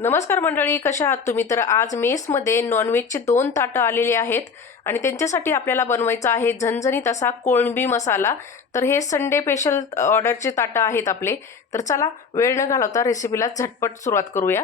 नमस्कार मंडळी कशा आहात तुम्ही? तर आज मेसमध्ये नॉनव्हेजचे दोन ताटं आलेले आहेत आणि त्यांच्यासाठी आपल्याला बनवायचा आहे झणझणीत असा कोळंबी मसाला. तर हे संडे स्पेशल ऑर्डरचे ताटं आहेत आपले. तर चला वेळ न घालवता रेसिपीला झटपट सुरुवात करूया.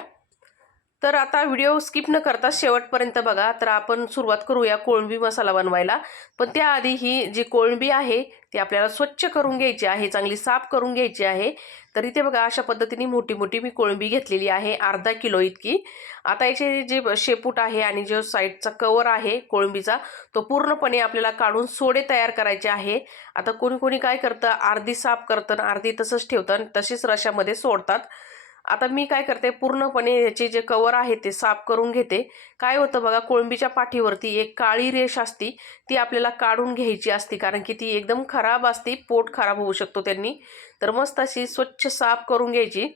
तर आता व्हिडिओ स्किप न करता शेवटपर्यंत बघा. तर आपण सुरुवात करूया कोळंबी मसाला बनवायला. पण त्याआधी ही जी कोळंबी आहे ती आपल्याला स्वच्छ करून घ्यायची आहे चांगली साफ करून घ्यायची आहे. तर इथे बघा अशा पद्धतीने मोठी मोठी मी कोळंबी घेतलेली आहे अर्धा किलो इतकी. आता याचे जे शेपूट आहे आणि जो साईडचा कवर आहे कोळंबीचा तो पूर्णपणे आपल्याला काढून सोडे तयार करायचे आहे. आता कोणी कोणी काय करतं अर्धी साफ करतं अर्धी तसंच ठेवतं आणि तशीच रशामध्ये सोडतात. आता मी काय करते पूर्णपणे याचे जे कवर आहे ते साफ करून घेते. काय होतं बघा कोळंबीच्या पाठीवरती एक काळी रेष असती ती आपल्याला काढून घ्यायची असती कारण की ती एकदम खराब असती पोट खराब होऊ शकतो त्यांनी. तर मस्त अशी स्वच्छ साफ करून घ्यायची.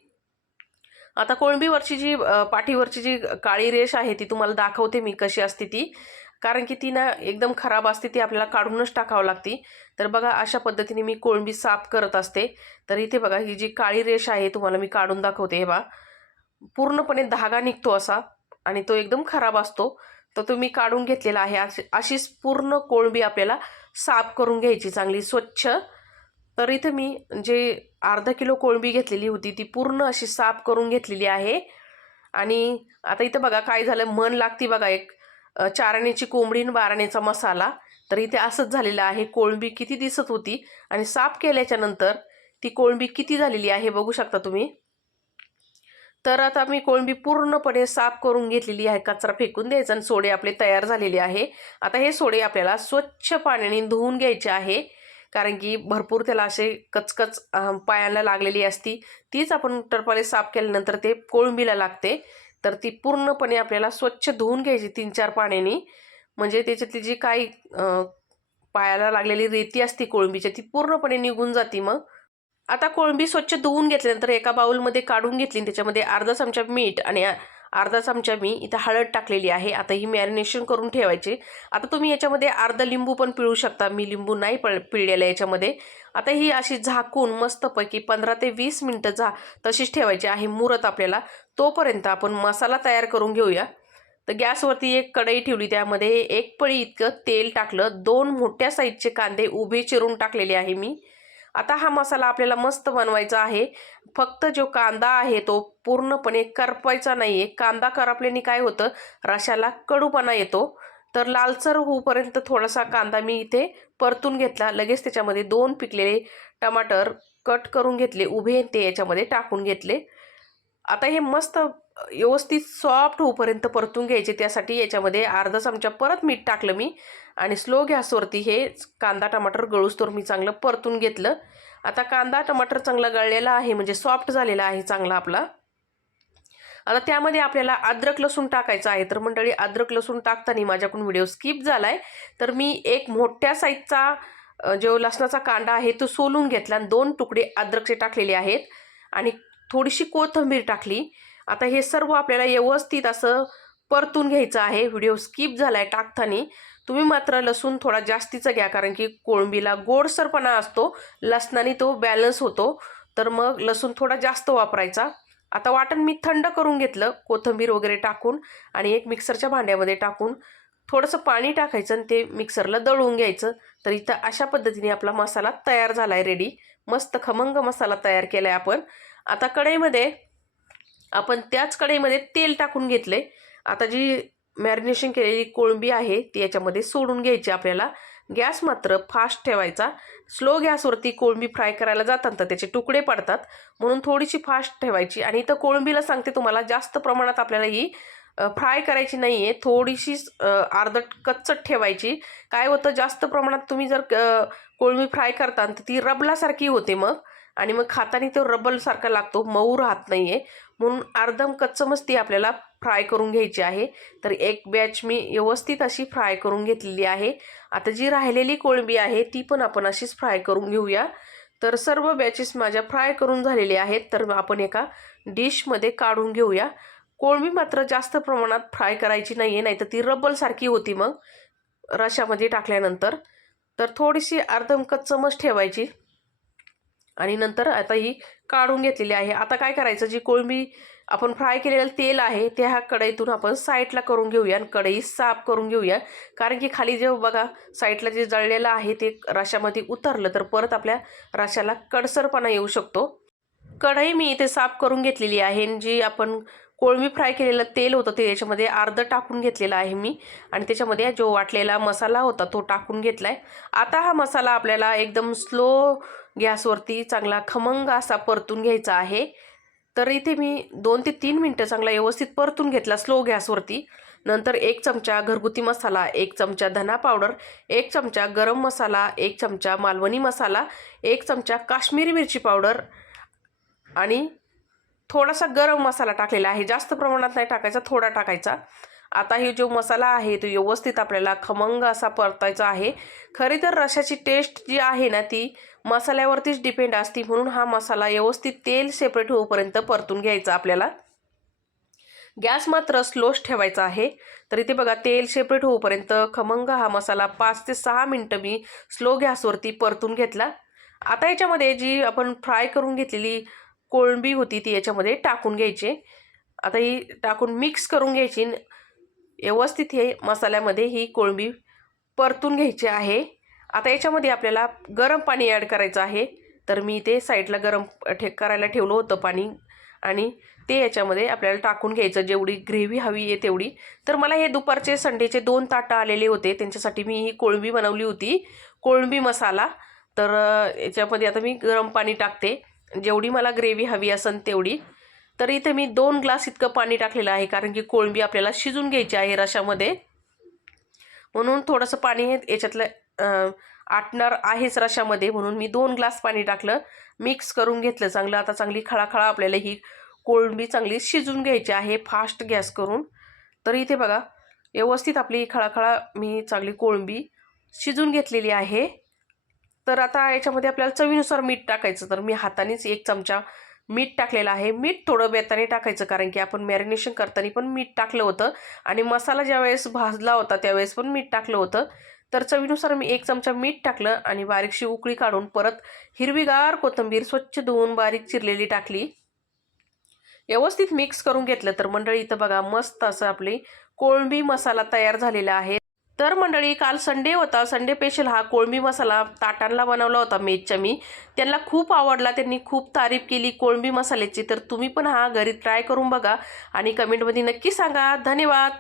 आता कोळंबीवरची जी पाठीवरची जी काळी रेष आहे ती तुम्हाला दाखवते मी कशी असते ती. कारण की ती ना एकदम खराब असते ती आपल्याला काढूनच टाकावं लागती. तर बघा अशा पद्धतीने मी कोळंबी साफ करत असते. तर इथे बघा ही जी काळी रेष आहे तुम्हाला मी काढून दाखवते हे बा. पूर्णपणे धागा निघतो असा आणि तो एकदम खराब असतो. तर तो मी काढून घेतलेला आहे. अशी अशीच पूर्ण कोळंबी आपल्याला साफ करून घ्यायची चांगली स्वच्छ. तर इथं मी जे अर्धा किलो कोळंबी घेतलेली होती ती पूर्ण अशी साफ करून घेतलेली आहे. आणि आता इथं बघा काय झालं मन लागती बघा एक. चारण्याची कोंबडी आणि बारण्याचा मसाला. तर इथे असंच झालेलं आहे कोळंबी किती दिसत होती आणि साफ केल्याच्यानंतर ती कोळंबी किती झालेली आहे बघू शकता तुम्ही. तर आता मी कोळंबी पूर्णपणे साफ करून घेतलेली आहे कचरा फेकून द्यायचा आणि सोडे आपले तयार झालेले आहे. आता हे सोडे आपल्याला स्वच्छ पाण्याने धुवून घ्यायचे आहे कारण की भरपूर त्याला असे कचकच पायांना लागलेली असती. तीच आपण टरपाले साफ केल्यानंतर ते कोळंबीला लागते. तर ती पूर्णपणे आपल्याला स्वच्छ धुवून घ्यायची तीन चार पाण्याने. म्हणजे त्याच्यातली जी काही पायाला लागलेली रेती असते कोळंबीची ती पूर्णपणे निघून जाते मग. आता कोळंबी स्वच्छ धुवून घेतल्यानंतर एका बाउलमध्ये काढून घेतली त्याच्यामध्ये अर्धा चमचा मीठ आणि अर्धा चमचा मी इथं हळद टाकलेली आहे. आता ही मॅरिनेशन करून ठेवायची. आता तुम्ही याच्यामध्ये अर्धा लिंबू पण पिळू शकता. मी लिंबू नाही पळ पिळलेला याच्यामध्ये. आता ही अशी झाकून मस्तपैकी पंधरा ते वीस मिनटं झा तशीच ठेवायची आहे मुरत आपल्याला. तोपर्यंत आपण मसाला तयार करून घेऊया. तर गॅसवरती एक कढई ठेवली. त्यामध्ये एक पळी इतकं तेल टाकलं. दोन मोठ्या साईजचे कांदे उभे चिरून टाकलेले आहे मी. आता हा मसाला आपल्याला मस्त बनवायचा आहे. फक्त जो कांदा आहे तो पूर्णपणे करपायचा नाही आहे कांदा करपल्याने काय होतं? रशाला कडूपणा येतो. तर लालसर होऊपर्यंत थोडासा कांदा मी इथे परतून घेतला. लगेच त्याच्यामध्ये दोन पिकलेले टमाटर कट करून घेतले. उभे ते याच्यामध्ये टाकून घेतले. आता हे मस्त व्यवस्थित सॉफ्ट होऊपर्यंत परतून घ्यायचे. त्यासाठी याच्यामध्ये अर्धा चमचा परत मीठ टाकलं मी. आणि स्लो गॅसवरती हे कांदा टमाटर गळूस तर मी चांगलं परतून घेतलं. आता कांदा टमाटर चांगला गळलेला आहे म्हणजे सॉफ्ट झालेला आहे चांगला आपला. आता त्यामध्ये आपल्याला अद्रक लसूण टाकायचं आहे. तर मंडळी अद्रक लसूण टाकताना माझ्याकडून व्हिडिओ स्किप झाला आहे तर मी एक मोठ्या साईजचा जो लसणाचा कांदा आहे तो सोलून घेतला. आणि दोन तुकडे अद्रकचे टाकलेले आहेत. आणि थोडीशी कोथिंबीर टाकली. आता हे सर्व आपल्याला व्यवस्थित असं परतून घ्यायचं आहे. व्हिडिओ स्किप झाला आहे टाकताना. तुम्ही मात्र लसूण थोडा जास्तीचा घ्या कारण की कोळंबीला गोडसरपणा असतो. लसणाने तो बॅलन्स होतो. तर मग लसूण थोडा जास्त वापरायचा. आता वाटण मी थंड करून घेतलं कोथिंबीर वगैरे टाकून आणि एक मिक्सरच्या भांड्यामध्ये टाकून थोडंसं पाणी टाकायचं आणि ते मिक्सरला दळून घ्यायचं. तर इथं अशा पद्धतीने आपला मसाला तयार झाला आहे रेडी मस्त खमंग मसाला तयार केला आहे आपण. आता कढईमध्ये आपण त्याच कढईमध्ये तेल टाकून घेतले. आता जी मॅरिनेशन केलेली कोळंबी आहे ती याच्यामध्ये सोडून घ्यायची आपल्याला. गॅस मात्र फास्ट ठेवायचा. स्लो गॅसवरती कोळंबी फ्राय करायला जातात तर त्याचे तुकडे पडतात. म्हणून थोडीशी फास्ट ठेवायची. आणि इथं कोळंबीला सांगते तुम्हाला जास्त प्रमाणात आपल्याला ही फ्राय करायची नाही आहे थोडीशी अर्धट कच्चट ठेवायची. काय होतं जास्त प्रमाणात तुम्ही जर कोळंबी फ्राय करता तर ती रबलासारखी होते मग. आणि मग खाताना तो रबलसारखा लागतो मऊ राहत नाही आहे म्हणून अर्धम कच्चमच ती आपल्याला फ्राय करून घ्यायची आहे. तर एक बॅच मी व्यवस्थित अशी फ्राय करून घेतलेली आहे. आता जी राहिलेली कोळंबी आहे ती पण आपण अशीच फ्राय करून घेऊया. तर सर्व बॅचेस माझ्या फ्राय करून झालेले आहेत. तर आपण एका डिशमध्ये काढून घेऊया. कोळंबी मात्र जास्त प्रमाणात फ्राय करायची नाही आहे नाही तर ती रबलसारखी होती मग रशामध्ये टाकल्यानंतर. तर थोडीशी अर्धम कच्चमच ठेवायची. आणि नंतर आता ही काढून घेतलेली आहे. आता काय करायचं? जी कोळंबी आपण फ्राय केलेलं तेल आहे ते ह्या कढईतून आपण साईडला करून घेऊया आणि कढई साफ करून घेऊया. कारण की खाली जे बघा साईडला जे जळलेलं आहे ते राशामध्ये उतरलं तर परत आपल्या राशाला कडसरपणा येऊ शकतो. कढई मी इथे साफ करून घेतलेली आहे आणि जी आपण कोळंबी फ्राय केलेलं तेल होतं ते याच्यामध्ये अर्धं टाकून घेतलेलं आहे मी. आणि त्याच्यामध्ये जो वाटलेला मसाला होता तो टाकून घेतला आहे आता हा मसाला आपल्याला एकदम स्लो गॅसवरती चांगला खमंग असा परतून घ्यायचा आहे. तर इथे मी दोन ते तीन मिनटं चांगला व्यवस्थित परतून घेतला स्लो गॅसवरती. नंतर एक चमचा घरगुती मसाला एक चमचा धना पावडर एक चमचा गरम मसाला एक चमचा मालवणी मसाला एक चमचा काश्मीरी मिरची पावडर आणि थोडासा गरम मसाला टाकलेला आहे. जास्त प्रमाणात नाही टाकायचा थोडा टाकायचा. आता हे जो मसाला आहे तो व्यवस्थित आपल्याला खमंग असा परतायचा आहे. खरी तर रशाची टेस्ट जी आहे ना ती मसाल्यावरतीच डिपेंड असते. म्हणून हा मसाला व्यवस्थित तेल सेपरेट होऊपर्यंत परतून घ्यायचा आपल्याला. गॅस मात्र स्लोच ठेवायचा आहे. तर इथे बघा तेल सेपरेट होऊपर्यंत खमंग हा मसाला पाच ते सहा मिनटं मी स्लो गॅसवरती परतून घेतला. आता याच्यामध्ये जी आपण फ्राय करून घेतलेली कोळंबी होती ती याच्यामध्ये टाकून घ्यायची. आता ही टाकून मिक्स करून घ्यायची. व्यवस्थित हे मसाल्यामध्ये ही कोळंबी परतून घ्यायची आहे. आता याच्यामध्ये आपल्याला गरम पाणी ॲड करायचं आहे. तर मी ते साईडला गरम ठे करायला ठेवलं होतं पाणी. आणि ते याच्यामध्ये आपल्याला टाकून घ्यायचं. जेवढी ग्रेव्ही हवी आहे तेवढी. तर मला हे दुपारचे संडेचे दोन ताटं आलेले होते. त्यांच्यासाठी मी ही कोळंबी बनवली होती. कोळंबी मसाला. तर याच्यामध्ये आता मी गरम पाणी टाकते. जेवढी मला ग्रेव्ही हवी असेल तेवढी. तर इथे मी दोन ग्लास इतकं पाणी टाकलेलं आहे कारण की कोळंबी आपल्याला शिजून घ्यायची आहे रशामध्ये. म्हणून थोडंसं पाणी हे याच्यातलं आटणार आहेच रशामध्ये म्हणून मी दोन ग्लास पाणी टाकलं मिक्स करून घेतलं. चांगलं आता चांगली खळाखळा आपल्याला ही कोळंबी चांगली शिजून घ्यायची आहे फास्ट गॅस करून. तर इथे बघा व्यवस्थित आपली खळाखळा मी चांगली कोळंबी शिजून घेतलेली आहे. तर आता याच्यामध्ये आपल्याला चवीनुसार मीठ टाकायचं. तर मी हातानेच एक चमचा मीठ टाकलेलं आहे. मीठ थोडं बेताने टाकायचं कारण की आपण मॅरिनेशन करताना पण मीठ टाकलं होतं. आणि मसाला ज्यावेळेस भाजला होता त्यावेळेस पण मीठ टाकलं होतं. तर चवीनुसार मी एक चमचा मीठ टाकलं आणि बारीकशी उकळी काढून परत हिरवीगार कोथिंबीर स्वच्छ धुवून बारीक चिरलेली टाकली. व्यवस्थित मिक्स करून घेतलं. तर मंडळी इथं बघा मस्त असं आपली कोळंबी मसाला तयार झालेला आहे. तर मंडळी काल संडे होता. संडे स्पेशल हा कोळंबी मसाला ताटांना बनवला होता मेजच्या मी. त्यांना खूप आवडला. त्यांनी खूप तारीफ केली कोळंबी मसाल्याची. तर तुम्ही पण हा घरी ट्राय करून बघा आणि कमेंटमध्ये नक्की सांगा. धन्यवाद!